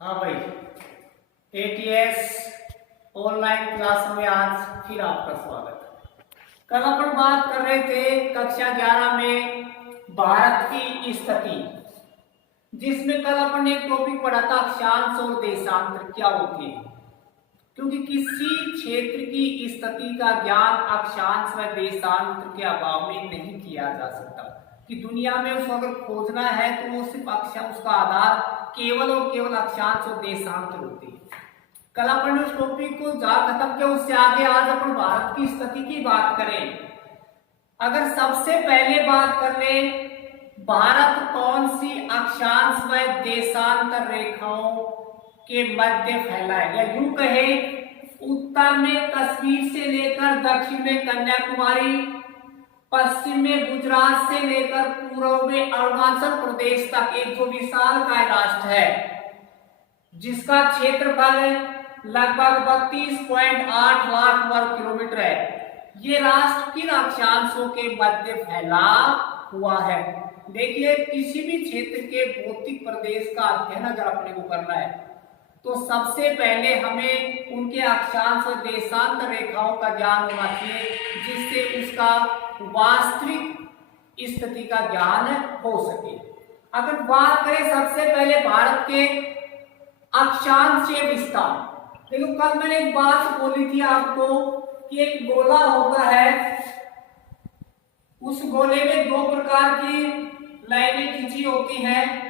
हाँ भाई, ATS online class में आज फिर आपका स्वागत है। कल अपन बात कर रहे थे कक्षा 11 में भारत की स्थिति, जिसमें कल अपन ने एक टॉपिक पढ़ा था अक्षांश और देशांतर क्या होते हैं। क्योंकि किसी क्षेत्र की स्थिति का ज्ञान अक्षांश व देशांतर के अभाव में नहीं किया जा सकता। कि दुनिया में उसको अगर खोजना है तो वो सिर्फ अक्षांश, उसका आधार केवल और केवल अक्षांश और देशांतर होती है। कल अपन ने उस टॉपिक को जहां खत्म किया उससे आगे आज अपन भारत की स्थिति की बात करें। अगर सबसे पहले बात कर ले, भारत कौन सी अक्षांश व देशांतर रेखाओं के मध्य फैला है, या यूं कहे उत्तर में कश्मीर से लेकर दक्षिण में कन्याकुमारी, पश्चिम में गुजरात से लेकर पूर्व में अरुणाचल प्रदेश तक एक जो विशालकाय राष्ट्र है, जिसका क्षेत्रफल लगभग 32.8 लाख वर्ग किलोमीटर है। ये राष्ट्र किन अक्षांशों के मध्य फैला हुआ है। देखिए, किसी भी क्षेत्र के भौतिक प्रदेश का अध्ययन अगर अपने को करना है तो सबसे पहले हमें उनके अक्षांश और देशांतर रेखाओं का ज्ञान होना चाहिए, जिससे उसका वास्तविक स्थिति का ज्ञान हो सके। अगर बात करें सबसे पहले भारत के अक्षांशीय विस्तार, देखो कल मैंने एक बात बोली थी आपको कि एक गोला होता है, उस गोले में दो प्रकार की लाइनें खींची होती हैं।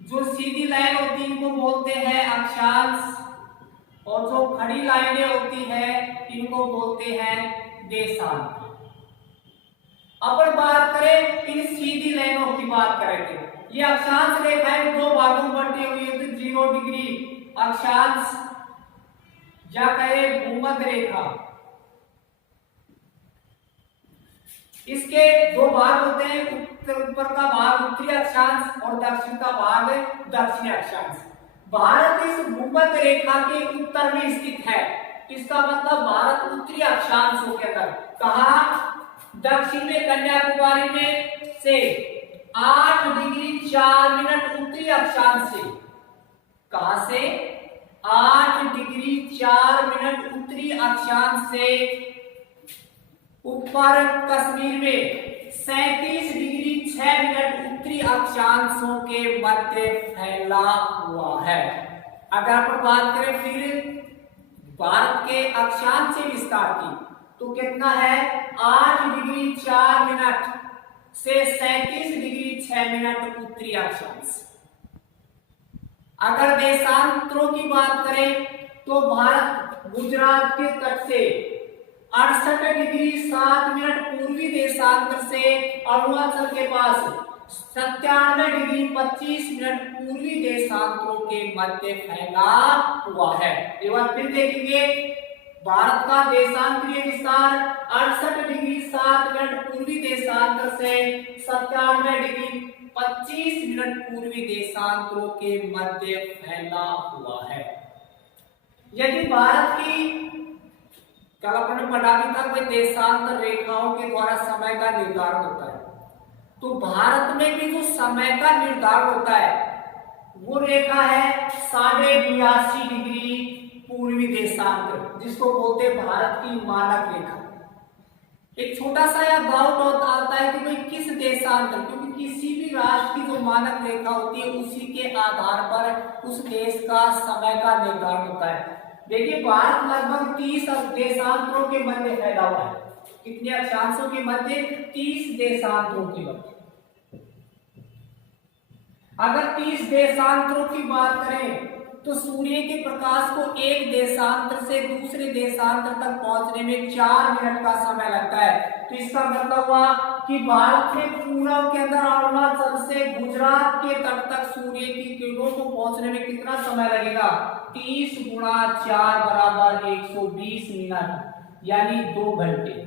जो सीधी लाइन होती है इनको बोलते हैं अक्षांश, और जो खड़ी लाइनें होती हैं इनको बोलते हैं देशांतर। अपन बात करें इन सीधी लाइनों की बात करेंगे। ये अक्षांश रेखाएं दो भागों में बटी हुई है, तो 0 डिग्री अक्षांश या कहे भूमध्य रेखा, इसके दो भाग होते हैं, ऊपर का भाग उत्तरी अक्षांश और दक्षिण का भाग दक्षिणी अक्षांश। भारत इस भूमध्य रेखा के उत्तर में स्थित है, इसका मतलब भारत उत्तरी अक्षांशों के अंदर, कहा दक्षिण में कन्याकुमारी में से 8 डिग्री 4 मिनट उत्तरी अक्षांश से, कहां से 8 डिग्री 4 मिनट उत्तरी अक्षांश से ऊपर कश्मीर में 37 डिग्री 6 मिनट उत्तरी अक्षांशों के मध्य फैला हुआ है। अगर आप बात करें फिर भारत के अक्षांशीय विस्तार की, तो कितना है 8 डिग्री 4 मिनट से 37 डिग्री 6 मिनट उत्तरी अक्षांश। अगर देशांतरों की बात करें तो भारत गुजरात के तट से 68 डिग्री 7 मिनट पूर्वी देशांतर से अरुणाचल के पास 97 डिग्री 25 मिनट पूर्वी देशांतरों के मध्य फैला हुआ है। एक बार फिर देखेंगे, भारत का देशांतरीय विस्तार 68 डिग्री 7 मिनट पूर्वी देशांतर से 97 डिग्री 25 मिनट पूर्वी देशांतरों के मध्य फैला हुआ है। यदि भारत की कल अपन ने पढ़ा भी था कि देशांतर रेखाओं के द्वारा समय का निर्धारण होता है, तो भारत में भी जो समय का निर्धारण होता है वो रेखा है 82.5 डिग्री पूर्वी देशांतर, जिसको बोलते हैं भारत की मानक रेखा। एक छोटा सा यह डाउट आता है कि भाई किस देशांतर, क्योंकि किसी भी राष्ट्र की जो मानक रेखा होती है उसी के आधार पर उस देश का समय का निर्धारण होता है। देखिए, भारत लगभग 30 देशांतरों के मध्य फैला हुआ है। कितने अक्षांशों के मध्य? 30 देशांतरों के मध्य। अगर 30 देशांतरों की बात करें तो सूर्य के प्रकाश को एक देशांतर से दूसरे देशांतर तक पहुंचने में 4 मिनट का समय लगता है। तो इसका मतलब हुआ कि भारत के पूर्व के अंदर अरुणाचल से गुजरात के तट तक सूर्य की किरणों को पहुंचने में कितना समय लगेगा? 30 गुणा 4 बराबर 120 मिनट, यानी 2 घंटे।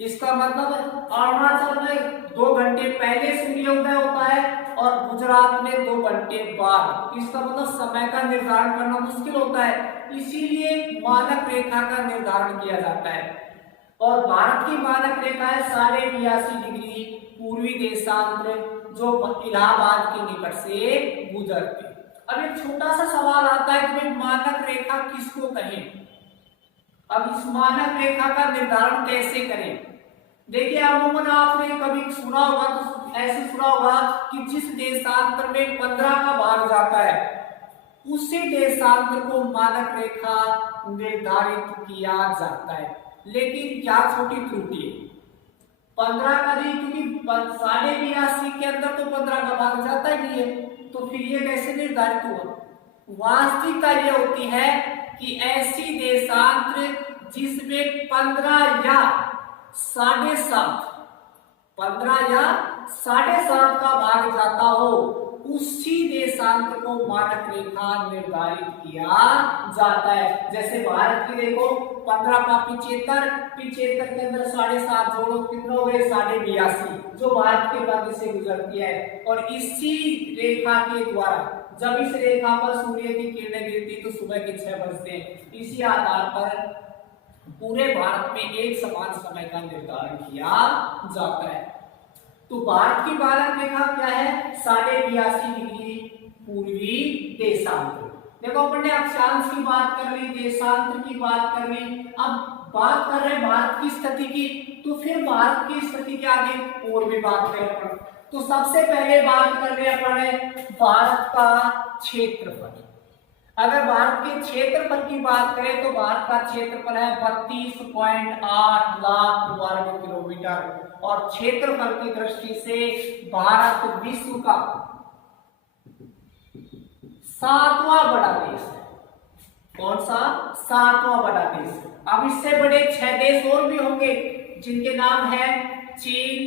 इसका मतलब अरुणाचल में 2 घंटे पहले सूर्योदय होता है और गुजरात में 2 घंटे बाद। इसका मतलब समय का निर्धारण करना मुश्किल होता है, इसीलिए मानक रेखा का निर्धारण किया जाता है। और भारत की मानक रेखा है 82.5 डिग्री पूर्वी देशांतर, जो इलाहाबाद के निकट से गुजरती। अब एक छोटा सा सवाल आता है कि भाई मानक रेखा किसको कहें, अब इस मानक रेखा का निर्धारण कैसे करें। देखिए अमूमन आपने कभी सुना होगा, तो ऐसे सुना होगा कि जिस देशांतर में 15 का भाग जाता है उसी देशांतर को मानक रेखा निर्धारित किया जाता है। लेकिन क्या छोटी त्रुटि है, 15 का नहीं, क्योंकि 82.5 के अंदर तो 15 का भाग जाता ही नहीं है, तो फिर ये कैसे निर्धारित हुआ। वास्तविकता ये होती है कि ऐसी देशांतर जिसमें 15 या 7.5 का भाग जाता हो उसी देशांतर को मानक रेखा निर्धारित किया जाता है। जैसे भारत की देखो 15 का 75 के अंदर 7.5 जोड़ो कितना हो गए 82.5, जो भारत के मध्य से गुजरती है। और इसी रेखा के द्वारा जब इस रेखा पर सूर्य की किरणें गिरती तो सुबह के 6 बजते हैं। इसी आधार पर पूरे भारत में एक समान समय का निर्धारण किया जाता है। तो भारत की मानक रेखा क्या है, 82.5 डिग्री पूर्वी देशांतर। देखो अपन ने अक्षांश की बात कर ली, देशांतर की बात कर ली, अब बात कर रहे हैं भारत की स्थिति की, तो फिर भारत की स्थिति के आगे और भी बात करें अपन। तो सबसे पहले बात कर रहे हैं अपन भारत का क्षेत्रफल। अगर भारत के क्षेत्रफल की बात करें तो भारत का क्षेत्रफल है 32.8 लाख वर्ग किलोमीटर, और क्षेत्रफल की दृष्टि से भारत विश्व का 7वां बड़ा देश है। कौन सा? 7वां बड़ा देश। अब इससे बड़े 6 देश और भी होंगे जिनके नाम है चीन,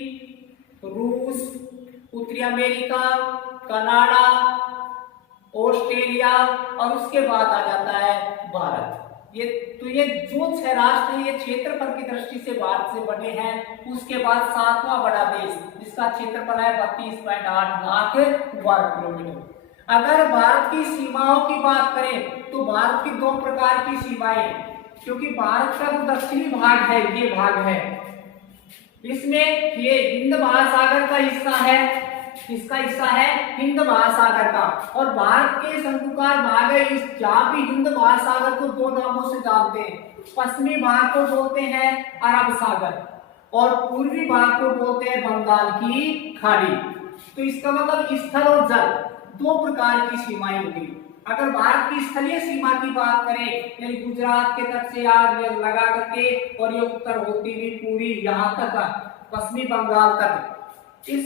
रूस, उत्तरी अमेरिका, कनाडा, ऑस्ट्रेलिया, और उसके बाद आ जाता है भारत। ये जो 6 राष्ट्र हैं ये क्षेत्रफल की दृष्टि से भारत से बने हैं। उसके बाद 7वां बड़ा देश जिसका क्षेत्रफल है 32.8 लाख वर्ग किलोमीटर। अगर भारत की सीमाओं की बात करें तो भारत की 2 प्रकार की सीमाएं, क्योंकि भारत का जो दक्षिणी भाग है ये भाग है, इसमें ये हिंद महासागर का हिस्सा है, इसका हिस्सा है हिंद महासागर का, और भारत के शंकुकार भाग है इस जहां भी हिंद महासागर को 2 नामों से जानते हैं। पश्चिमी भाग को बोलते हैं अरब सागर और पूर्वी भाग को बोलते हैं बंगाल की खाड़ी। तो इसका मतलब स्थल और जल 2 प्रकार की सीमाएं होगी। अगर भारत की स्थलीय सीमा की बात करें, यानी गुजरात के तट से आग लगा करके और ये उत्तर होती हुई पूरी यहाँ तक पश्चिमी बंगाल तक, इस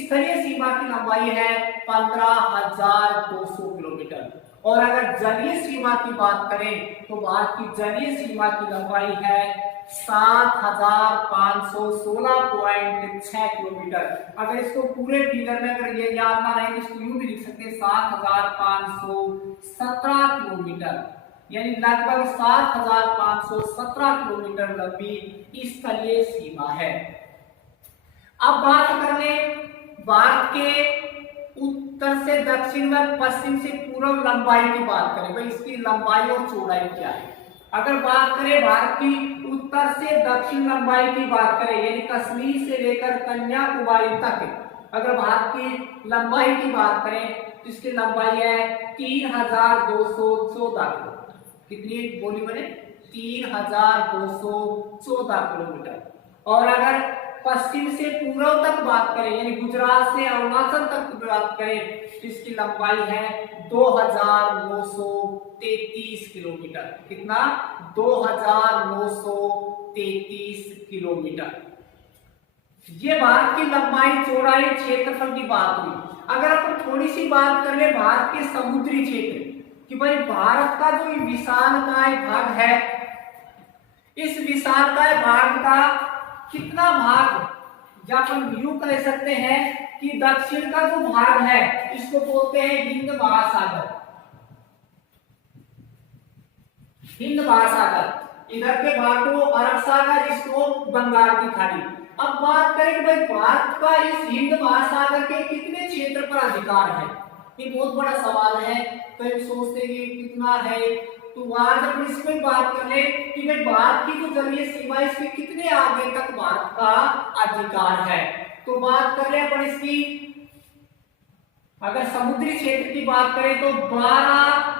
स्थलीय सीमा की लंबाई है 15,200 किलोमीटर। और अगर जलीय सीमा की बात करें तो भारत की जलीय सीमा की लंबाई है 7,516.6 किलोमीटर। अगर इसको पूरे फिगर में अगर ये याद ना रहे तो इसको यूं भी लिख सकते हैं 7,517 किलोमीटर, यानी लगभग 7,517 किलोमीटर लंबी स्थलीय सीमा है। अब बात कर ले भारत के उत्तर से दक्षिण में पश्चिम से पूर्व लंबाई की बात करें, भाई इसकी लंबाई और चौड़ाई क्या है। अगर बात करें भारत की उत्तर से दक्षिण लंबाई की बात करें, यानी कश्मीर से लेकर कन्याकुमारी तक अगर भारत की लंबाई की बात करें तो इसकी लंबाई है 3,214 किलोमीटर। कितनी बोली मैंने? 3,214 किलोमीटर। और अगर पश्चिम से पूर्व तक बात करें, यानी गुजरात से अरुणाचल तक बात करें तो इसकी लंबाई है 2,933 किलोमीटर। कितना? 2,933 किलोमीटर। ये भारत की लंबाई, चौड़ाई, क्षेत्रफल की बात हुई। अगर अपन थोड़ी सी बात कर ले भारत के समुद्री क्षेत्र कि भाई भारत का जो विशालकाय भाग है, इस विशालकाय भाग का कितना भाग, या अपन यूं कह सकते हैं कि दक्षिण का जो भाग है इसको बोलते हैं हिंद महासागर। हिंद महासागर, इधर के भाग को अरब सागर, इसको बंगाल की खाड़ी। अब बात करें कि भाई भारत का इस हिंद महासागर के कितने क्षेत्र पर अधिकार है, ये बहुत बड़ा सवाल है। तो हम सोचते हैं कि कितना है, तो आज हम इसमें बात कर ले कि भाई भारत की जो जलीय सीमा है इसके कितने आगे तक भारत का अधिकार है। तो बात कर ले अपन इसकी अगर समुद्री क्षेत्र की बात करें तो 12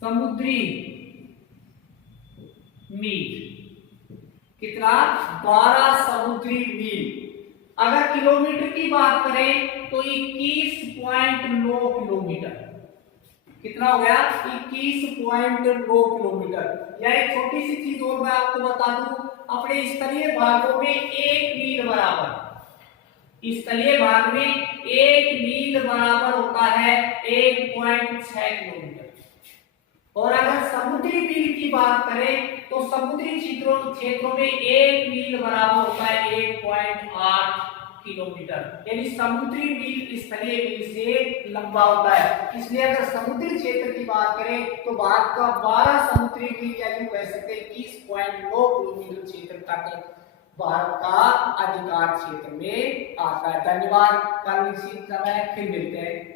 समुद्री मील। कितना? 12 समुद्री मील। अगर किलोमीटर की बात करें तो 21.9 किलोमीटर। कितना हो गया? 21.9 किलोमीटर। या एक छोटी सी चीज और मैं आपको बता दूं, अपने स्थलीय भागों में 1 मील बराबर, स्थलीय भाग में 1 मील बराबर होता है 1.6 किलोमीटर। और अगर समुद्री मील की बात करें तो समुद्री क्षेत्रों में 1 मील बराबर होता है 1.8 किलोमीटर। यानी समुद्री मील स्थलीय मील से लंबा होता है। इसलिए अगर समुद्री क्षेत्र की बात करें तो भारत का 12 समुद्री मील या यूं कह सकते हैं 21.9 किलोमीटर क्षेत्र तक भारत का अधिकार क्षेत्र में आता है। धन्यवाद। कल इसी समय फिर मिलते हैं।